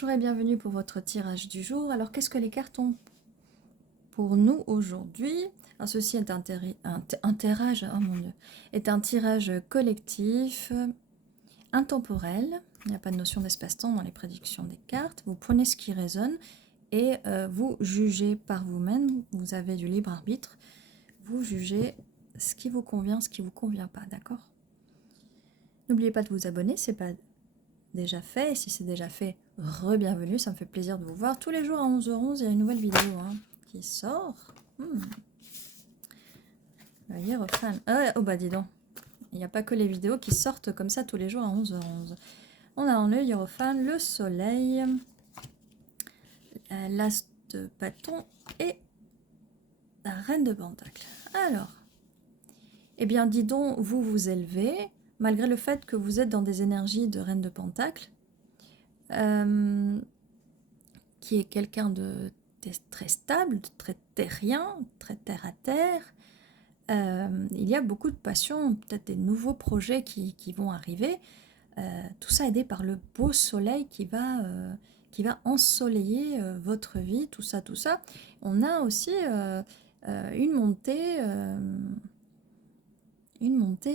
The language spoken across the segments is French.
Bonjour et bienvenue pour votre tirage du jour. Alors, qu'est-ce que les cartes ont pour nous aujourd'hui? Ceci est oh mon Dieu, est un tirage collectif, intemporel. Il n'y a pas de notion d'espace-temps dans les prédictions des cartes. Vous prenez ce qui résonne et vous jugez par vous-même. Vous avez du libre arbitre. Vous jugez ce qui vous convient, ce qui ne vous convient pas, d'accord? N'oubliez pas de vous abonner, c'est pas déjà fait, et si c'est déjà fait, re-bienvenue, ça me fait plaisir de vous voir. Tous les jours à 11h11, il y a une nouvelle vidéo qui sort. Le hiérophane. Oh bah dis donc, il n'y a pas que les vidéos qui sortent comme ça tous les jours à 11h11. On a en le hiérophane, le soleil, l'as de bâton et la reine de pentacle. Alors, eh bien dis donc, vous vous élevez, malgré le fait que vous êtes dans des énergies de reine de pentacle, qui est quelqu'un de très stable, de très terrien, très terre à terre. Il y a beaucoup de passion, peut-être des nouveaux projets qui vont arriver. Tout ça aidé par le beau soleil qui va ensoleiller votre vie, tout ça, tout ça. On a aussi une montée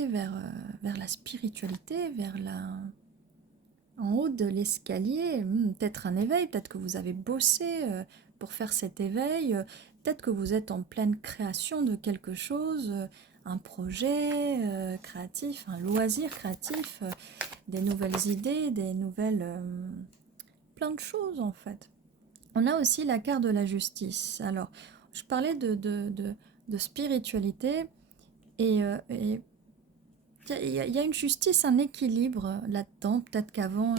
vers la spiritualité, en haut de l'escalier, peut-être un éveil, peut-être que vous avez bossé pour faire cet éveil, peut-être que vous êtes en pleine création de quelque chose, un projet créatif, un loisir créatif, des nouvelles idées, des nouvelles... plein de choses en fait. On a aussi la carte de la justice. Alors, je parlais de spiritualité et il y a une justice, un équilibre là-dedans. Peut-être qu'avant,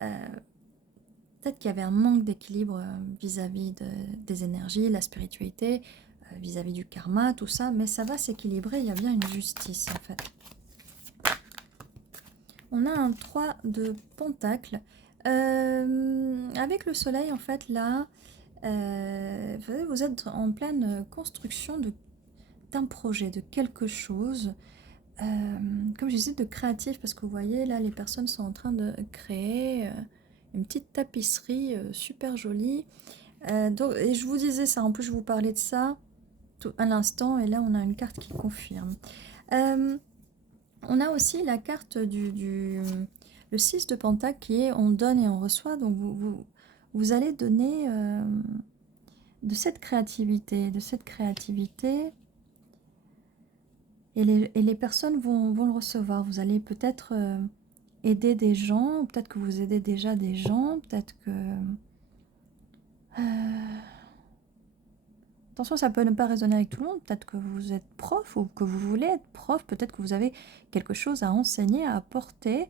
peut-être qu'il y avait un manque d'équilibre vis-à-vis des énergies, la spiritualité, vis-à-vis du karma, tout ça. Mais ça va s'équilibrer, il y a bien une justice en fait. On a un 3 de pentacle. Avec le soleil en fait là, vous êtes en pleine construction d'un projet, de quelque chose. Comme je disais, de créatif, parce que vous voyez, là, les personnes sont en train de créer une petite tapisserie super jolie. Et je vous disais ça, en plus, je vous parlais de ça à l'instant, et là, on a une carte qui confirme. On a aussi la carte le 6 de pentacle qui est on donne et on reçoit, donc vous allez donner de cette créativité, et les personnes vont le recevoir. Vous allez peut-être aider des gens, peut-être que vous aidez déjà des gens, peut-être que... Attention, ça peut ne pas résonner avec tout le monde, peut-être que vous êtes prof ou que vous voulez être prof, peut-être que vous avez quelque chose à enseigner, à apporter.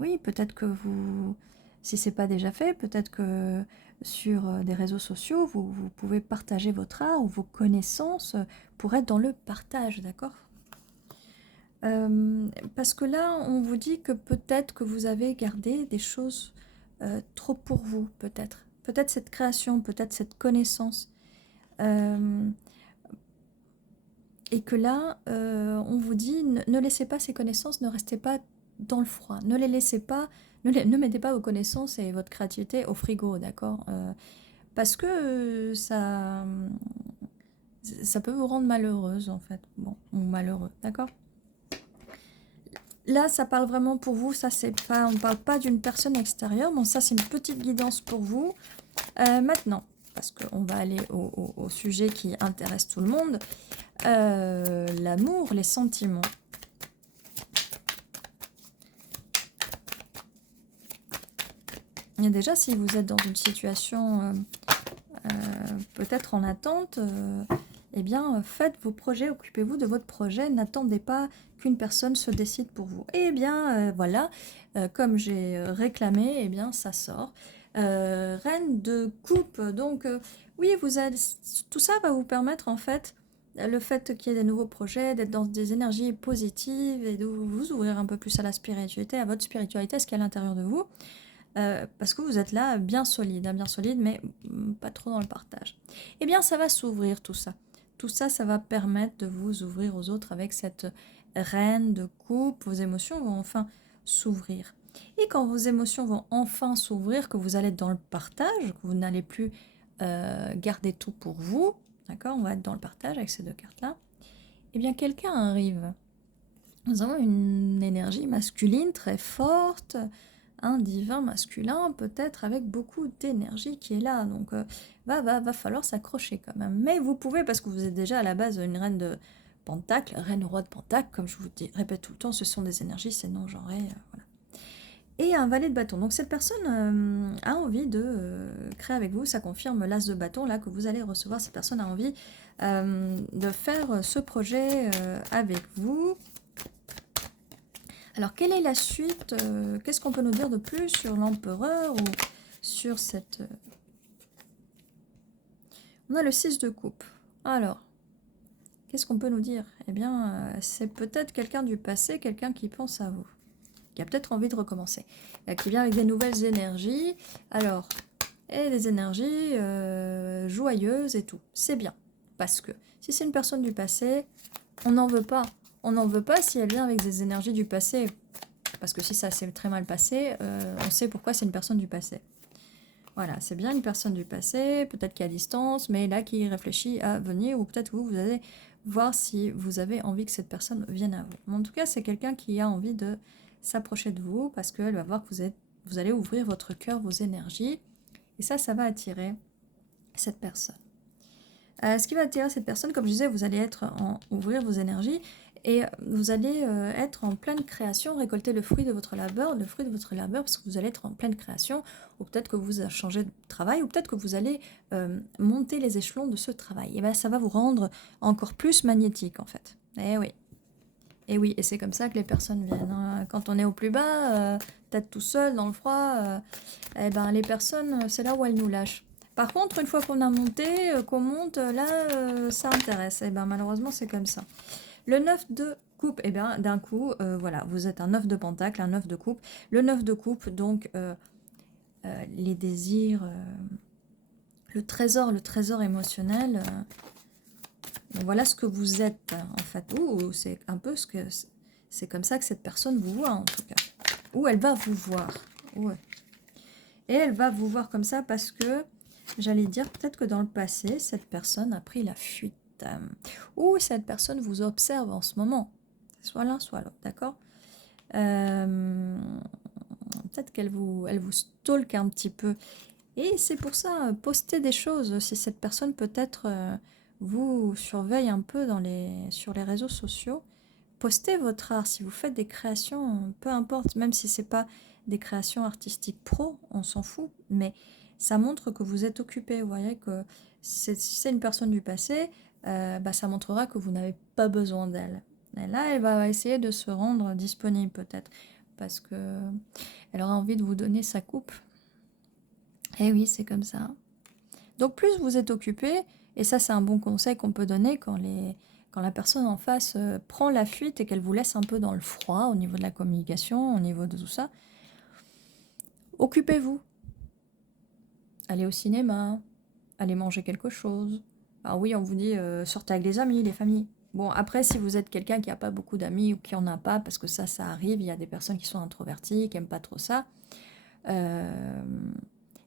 Oui, peut-être que vous... Si ce n'est pas déjà fait, peut-être que sur des réseaux sociaux, vous pouvez partager votre art ou vos connaissances pour être dans le partage, d'accord? Parce que là, on vous dit que peut-être que vous avez gardé des choses trop pour vous, peut-être. Peut-être cette création, peut-être cette connaissance. Et que là, on vous dit, ne laissez pas ces connaissances, ne restez pas dans le froid. Ne les laissez pas, ne mettez pas vos connaissances et votre créativité au frigo, d'accord? Parce que ça peut vous rendre malheureuse, en fait. Bon, ou malheureux, d'accord? Là, ça parle vraiment pour vous, ça c'est pas, on ne parle pas d'une personne extérieure, bon ça c'est une petite guidance pour vous. Maintenant, parce qu'on va aller au sujet qui intéresse tout le monde, l'amour, les sentiments. Et déjà, si vous êtes dans une situation peut-être en attente, eh bien, faites vos projets, occupez-vous de votre projet, n'attendez pas qu'une personne se décide pour vous. Et bien, voilà, comme j'ai réclamé, eh bien, ça sort. Reine de coupe, donc oui, tout ça va vous permettre, en fait, le fait qu'il y ait des nouveaux projets, d'être dans des énergies positives et de vous ouvrir un peu plus à la spiritualité, à votre spiritualité, à ce qu'il y a à l'intérieur de vous. Parce que vous êtes là bien solide, mais pas trop dans le partage. Eh bien, ça va s'ouvrir tout ça. Tout ça, ça va permettre de vous ouvrir aux autres avec cette reine de coupe. Vos émotions vont enfin s'ouvrir. quand vos émotions vont enfin s'ouvrir, que vous allez être dans le partage, que vous n'allez plus garder tout pour vous, d'accord, on va être dans le partage avec ces deux cartes-là, eh bien quelqu'un arrive. Nous avons une énergie masculine très forte, un divin masculin peut-être avec beaucoup d'énergie qui est là, donc va falloir s'accrocher quand même. Mais vous pouvez, parce que vous êtes déjà à la base une reine de Pentacle, reine roi de Pentacle, comme je vous répète tout le temps, ce sont des énergies, c'est non-genré, voilà. Et un valet de bâton. Donc cette personne a envie de créer avec vous, ça confirme l'as de bâton là que vous allez recevoir. Cette personne a envie de faire ce projet avec vous. Alors quelle est la suite? Qu'est-ce qu'on peut nous dire de plus sur l'empereur ou sur cette... On a le 6 de coupe. Alors, qu'est-ce qu'on peut nous dire? Eh bien, c'est peut-être quelqu'un du passé, quelqu'un qui pense à vous, qui a peut-être envie de recommencer, qui vient avec des nouvelles énergies, alors, et des énergies joyeuses et tout. C'est bien, parce que si c'est une personne du passé, on n'en veut pas. On n'en veut pas si elle vient avec des énergies du passé, parce que si ça s'est très mal passé, on sait pourquoi c'est une personne du passé. Voilà, c'est bien une personne du passé, peut-être qui est à distance, mais là qui réfléchit à venir, ou peut-être vous allez voir si vous avez envie que cette personne vienne à vous. Mais en tout cas, c'est quelqu'un qui a envie de s'approcher de vous, parce qu'elle va voir que vous allez ouvrir votre cœur, vos énergies, et ça va attirer cette personne. Ce qui va attirer cette personne, comme je disais, vous allez ouvrir vos énergies, et vous allez être en pleine création, récolter le fruit de votre labeur, parce que vous allez être en pleine création, ou peut-être que vous allez changer de travail, ou peut-être que vous allez monter les échelons de ce travail. Et bien ça va vous rendre encore plus magnétique en fait. Eh oui. Et oui, et c'est comme ça que les personnes viennent. Hein. Quand on est au plus bas, peut-être tout seul, dans le froid, eh ben les personnes, c'est là où elles nous lâchent. Par contre, une fois qu'on a monté, qu'on monte, là, ça intéresse. Et ben malheureusement, c'est comme ça. Le 9 de coupe, eh bien, d'un coup, voilà, vous êtes un 9 de pentacle, un 9 de coupe. Le 9 de coupe, donc, les désirs, le trésor émotionnel, voilà ce que vous êtes, en fait. Ou c'est un peu ce que... C'est comme ça que cette personne vous voit, en tout cas. Ou elle va vous voir. Ouais. Et elle va vous voir comme ça parce que, j'allais dire, peut-être que dans le passé, cette personne a pris la fuite. Ou cette personne vous observe en ce moment. Soit l'un, soit l'autre, d'accord? Peut-être qu'elle elle vous stalk un petit peu. Et c'est pour ça, postez des choses. Si cette personne peut-être vous surveille un peu sur les réseaux sociaux, postez votre art. Si vous faites des créations, peu importe, même si c'est pas des créations artistiques pro, on s'en fout. Mais ça montre que vous êtes occupé. Vous voyez que si c'est une personne du passé, ça montrera que vous n'avez pas besoin d'elle. Et là, elle va essayer de se rendre disponible peut-être. Parce que elle aura envie de vous donner sa coupe. Eh oui, c'est comme ça. Donc plus vous êtes occupé, et ça c'est un bon conseil qu'on peut donner quand la personne en face prend la fuite et qu'elle vous laisse un peu dans le froid au niveau de la communication, au niveau de tout ça, occupez-vous. Allez au cinéma, allez manger quelque chose. Ah oui, on vous dit sortez avec les amis, les familles. Bon, après, si vous êtes quelqu'un qui n'a pas beaucoup d'amis ou qui en a pas, parce que ça arrive, il y a des personnes qui sont introverties, qui n'aiment pas trop ça,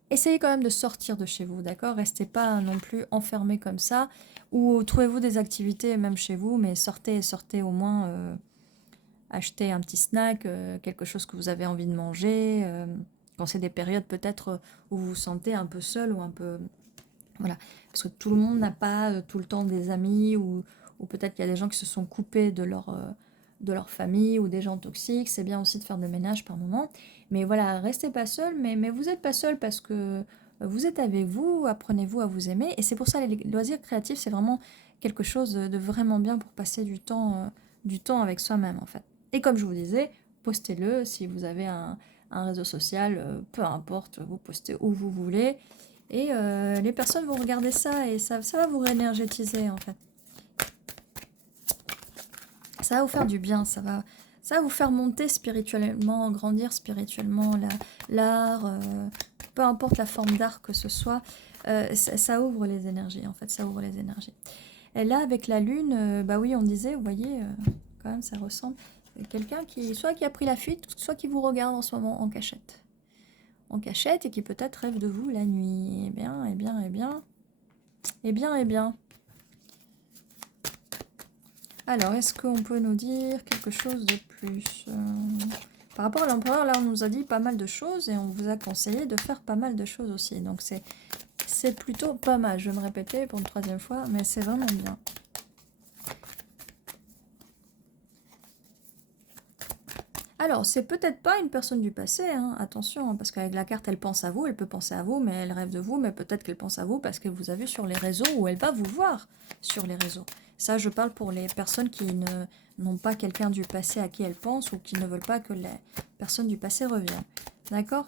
essayez quand même de sortir de chez vous, d'accord? Restez pas non plus enfermé comme ça, ou trouvez-vous des activités même chez vous, mais sortez au moins, achetez un petit snack, quelque chose que vous avez envie de manger, quand c'est des périodes peut-être où vous vous sentez un peu seul ou un peu... Voilà, parce que tout le monde n'a pas tout le temps des amis, ou peut-être qu'il y a des gens qui se sont coupés de leur famille, ou des gens toxiques. C'est bien aussi de faire le ménage par moment. Mais voilà, restez pas seul, mais vous n'êtes pas seul parce que vous êtes avec vous, apprenez-vous à vous aimer. Et c'est pour ça les loisirs créatifs, c'est vraiment quelque chose de vraiment bien pour passer du temps avec soi-même en fait. Et comme je vous disais, postez-le si vous avez un réseau social, peu importe, vous postez où vous voulez. Et les personnes vont regarder ça et ça va vous réénergétiser en fait. Ça va vous faire du bien, ça va vous faire monter spirituellement, grandir spirituellement, l'art, peu importe la forme d'art que ce soit, ça ouvre les énergies en fait, ça ouvre les énergies. Et là avec la lune, bah oui on disait, vous voyez, quand même ça ressemble, quelqu'un qui, soit qui a pris la fuite, soit qui vous regarde en ce moment en cachette. En cachette et qui peut-être rêve de vous la nuit. Eh bien, eh bien, eh bien. Eh bien, eh bien. Alors, est-ce qu'on peut nous dire quelque chose de plus par rapport à l'empereur, là, on nous a dit pas mal de choses et on vous a conseillé de faire pas mal de choses aussi. Donc, c'est plutôt pas mal. Je vais me répéter pour une troisième fois, mais c'est vraiment bien. Alors, c'est peut-être pas une personne du passé, hein, attention, hein, parce qu'avec la carte, elle pense à vous, elle peut penser à vous, mais elle rêve de vous, mais peut-être qu'elle pense à vous parce qu'elle vous a vu sur les réseaux ou elle va vous voir sur les réseaux. Ça, je parle pour les personnes qui n'ont pas quelqu'un du passé à qui elles pensent ou qui ne veulent pas que les personnes du passé reviennent. D'accord?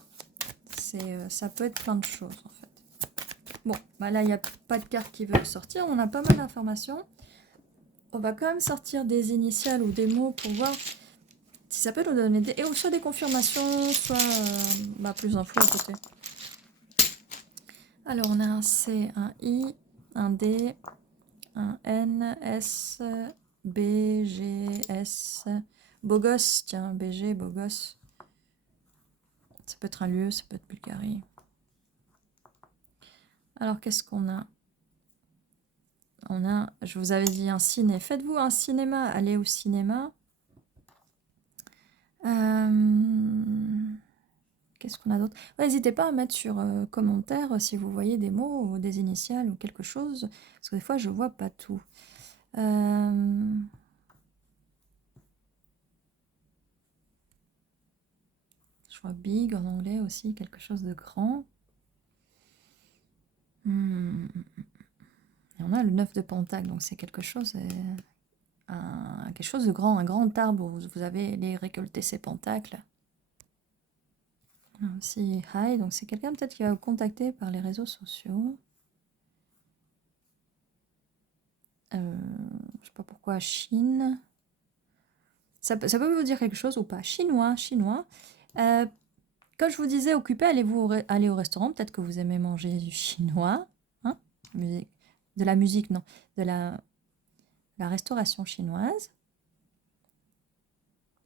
Ça peut être plein de choses, en fait. Bon, bah là, il n'y a pas de carte qui veut sortir, on a pas mal d'informations. On va quand même sortir des initiales ou des mots pour voir si ça peut nous donner soit des confirmations, soit plus d'infos à côté. Alors, on a un C, un I, un D, un N, S, B, G, S. Beau gosse, tiens, BG, beau gosse. Ça peut être un lieu, ça peut être Bulgarie. Alors, qu'est-ce qu'on a? On a, je vous avais dit un ciné. Faites-vous un cinéma, allez au cinéma. Qu'est-ce qu'on a d'autre? N'hésitez pas à mettre sur commentaire si vous voyez des mots ou des initiales ou quelque chose, parce que des fois je vois pas tout. Je vois big en anglais aussi, quelque chose de grand. Et on a le 9 de pentacle, donc c'est quelque chose de grand, un grand arbre où vous avez les récolter ces pentacles. On a aussi hi, donc c'est quelqu'un peut-être qui va vous contacter par les réseaux sociaux. Je sais pas pourquoi Chine. Ça peut vous dire quelque chose ou pas. Chinois. Comme je vous disais, occupé, allez au restaurant. Peut-être que vous aimez manger du chinois. Hein, de la musique, non. De la restauration chinoise.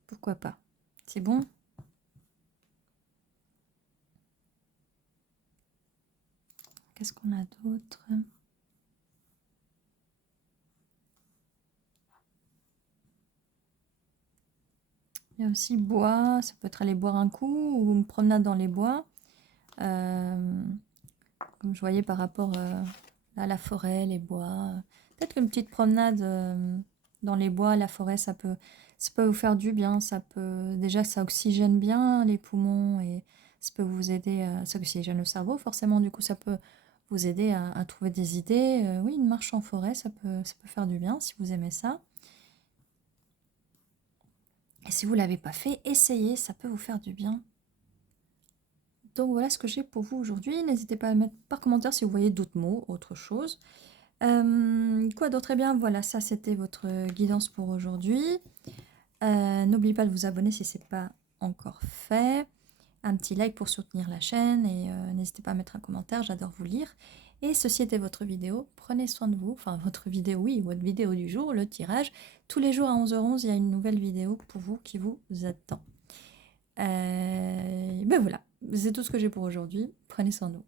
Pourquoi pas? C'est bon? Qu'est-ce qu'on a d'autre? Il y a aussi bois. Ça peut être aller boire un coup ou une promenade dans les bois. Comme je voyais par rapport à la forêt, les bois. Peut-être qu'une petite promenade dans les bois, la forêt, ça peut vous faire du bien. Déjà, ça oxygène bien les poumons et ça peut vous aider, ça oxygène le cerveau forcément. Du coup, ça peut vous aider à trouver des idées. Oui, une marche en forêt, ça peut faire du bien si vous aimez ça. Et si vous ne l'avez pas fait, essayez, ça peut vous faire du bien. Donc voilà ce que j'ai pour vous aujourd'hui. N'hésitez pas à mettre par commentaire si vous voyez d'autres mots, autre chose. Quoi d'autre? Eh bien voilà, ça c'était votre guidance pour aujourd'hui. N'oubliez pas de vous abonner si ce n'est pas encore fait. Un petit like pour soutenir la chaîne et n'hésitez pas à mettre un commentaire, j'adore vous lire. Et ceci était votre vidéo, prenez soin de vous, enfin votre vidéo, oui, votre vidéo du jour, le tirage. Tous les jours à 11h11, il y a une nouvelle vidéo pour vous qui vous attend. Ben voilà, c'est tout ce que j'ai pour aujourd'hui, prenez soin de vous.